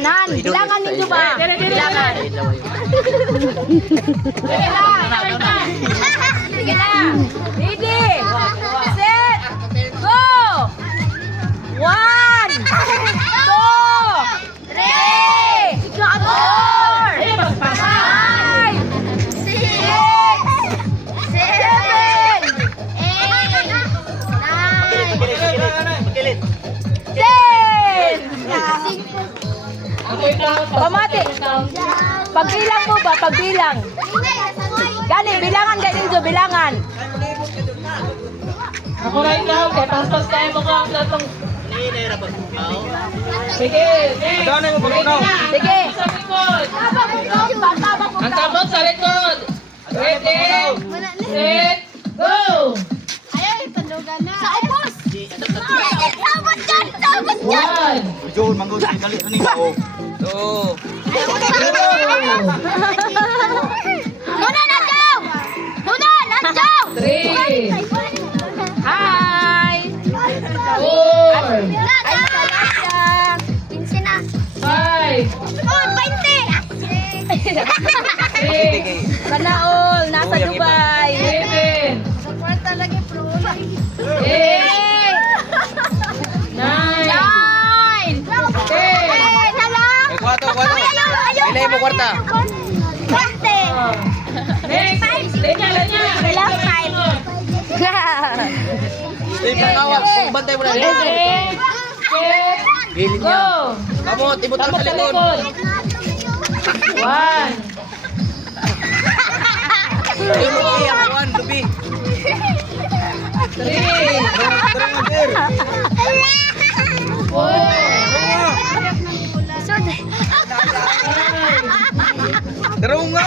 tanan. Bilangan ninyo ba? Bilangan. Sige na. Ready? Set. Go! 1, 2, 3, 4, 5, 6, 7, 8, 9, 10. 10! Pamati. Pagbilang mo ba? Pagbilang. Gani, bilangan ganyan do, bilangan. Ako na ikaw, kaya paspas tayo mo ka ang datong. Sige, Ano na yung pagkunaw? Sige. sa likod. Ang tabok sa likod. Ready, set, go! Sa upos. Sabot yan. 1, Joel, manggol sa dali na niya. Oh. Tuna na daw. Tuna na daw. 3, Hi. 4, Ay, salasya. 5, Oh, 20. 6, Kanaol, nasa Dubai. 7, 8, 9, 10. Ay, kwato. Ilay mo kwarta. Next, lanya. Last time. Stay pa kawak. Bantay mo na rin. Ready, set, Gilid niya. go! Kamot, ibutang Tapos sa sa likod. likod. 1, Ay, mo iyak. Juan, lubi. 3, Darang nga, Jer. 4, Darang nga.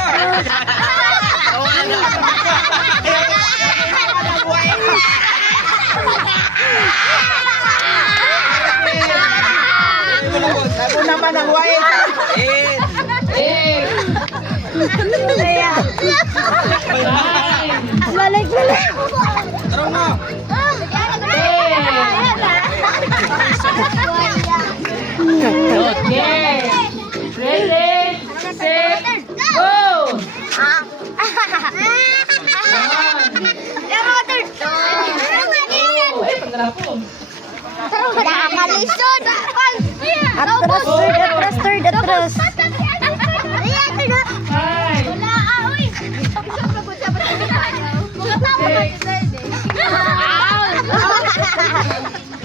Ako naman ang white. 8, 9, Balik. Darang nga. 10. Yes. Ready, set, go! 1, 2, ay, pandrapo. Nakakalisod. Atras.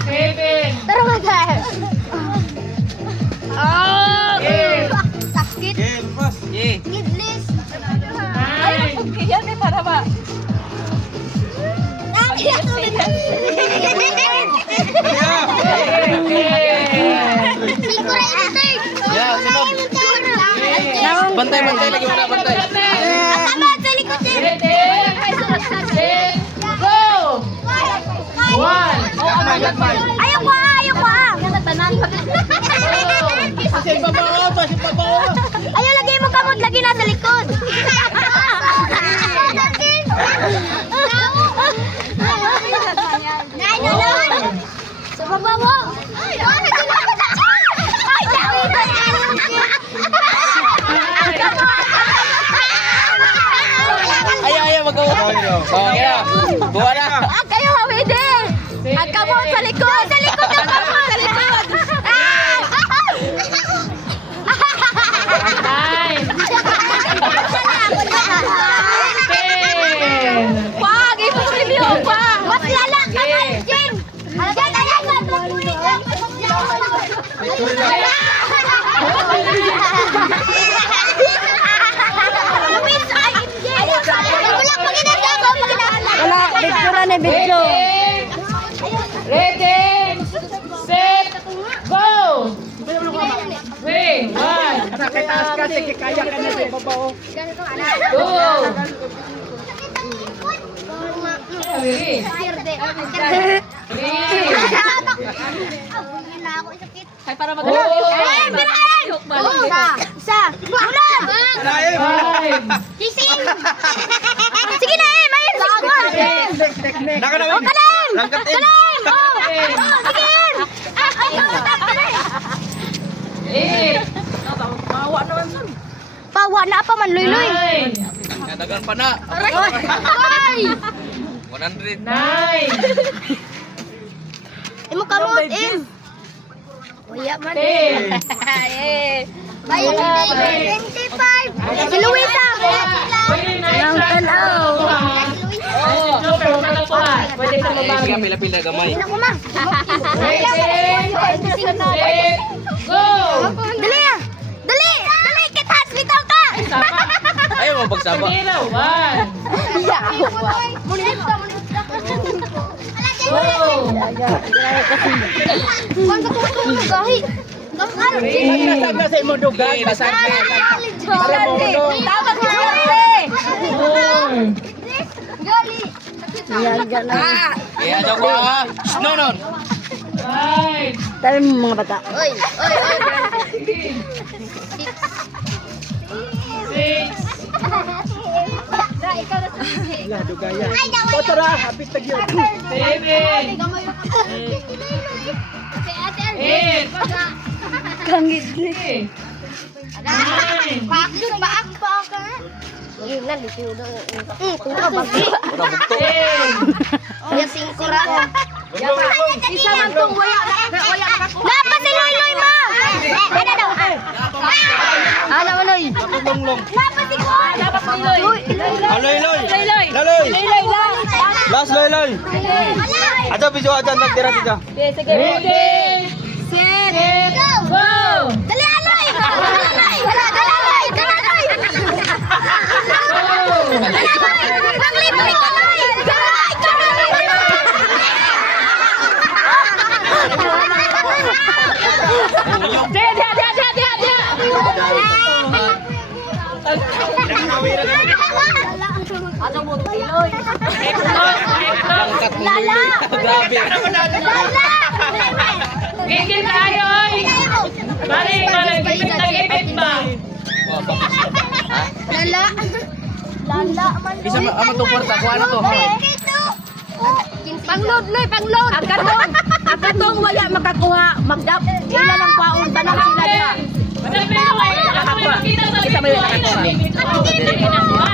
7, Tara mag-guys. Oh! 8, Sakit. Yeah, lupas. Yeah. Kidlis. 9, Yan may para ba? Yeah, sunod. Bantay lagi mo na, bantay. ready, set, go! 1, Ayaw ko tanan. Ayaw, lagay mo kamot. Lagi na sa likod. Sa baba mo. Ay, dawi ba yan? Ayaw, magawa. Okay na. Buwa na. Kayo hawide. Ang kamot sa likod. Sa likod ang kamot. Sa likod. 9, 10. Wag, i-preview pa. Mas lala ka na, Jim. Diyan, ayan. Wala, picture na video. Ready, set, go! 3, 1, Nakitaas ka, sige, kaya ka na sa babaw. 2, 3, Ay, para magalaw. Ay, birahin! Isa. Ulan! 5, Gising! Sige na, mayin sa squad! Naka na, Oh, kalam! Langkatin. Kalam! Oh! Sige! Ay, 8, Pawa na pa man, Loy. Nine. Nadagan pa na. Ay! 100. Nine. Imo kamot, Im. Waya man. Ten. Bayan ni 25. Si Luisa. Pwede na isa. No, pero magkatuwa. Pwede sa Sige, babagi. pila-pila gamay. Ako ma. Ready, set, go! Dali ah. Dali. Dali, kitas bitaw ka. Ayaw mo pagsaba. Pila, one. Go! Kuan ka tuwa gahi. Nasab na sa imo dugan. Nasab na. Tawag si Swerte. Four. Gali. Eh, ano ko ha? Nonon. Five. Oy, oy, oy. Six. Na ikaw na sa Seven. Eight. Nine. Bakit ba ako pa ako? Yun na, litiw na. Tuwa, bagi. Ura bugto. Ten. Yung singkura. Isa man tong waya makakuha. Lapa si Loy Loy mo! Ano daw? Ano mo Loy? Longlong. Lapa si Loy! Dapat ni Loy. Aloy, loy. Loy. Laloy. Loy lang. Last loy, loy. Ato video ato nagtira dito. Okay, sige. Ready, Set. go! Dali Aloy! Dali Aloy! Dali Aloy! Dali Aloy! Maglipit ka Loy! Aloy! Dia, dia, dia, dia, dia, dia. Ano mo si Loy? Angkat mo. Lala! Grabe. Lala! Gigil tayo, oy! Mari, mari, gipit na gipit ba? Ha? Lala! Lala man Bisa ama to kwarta, kuha na to. Pangload Loy! Pangload! Ang katong waya makakuha. Magdap. Ila lang kwaon tanong sila diha. Madam, pero ay, ako may makita sa Isa ba yun video, nakakuha? ay, may video. Hindi na kuha.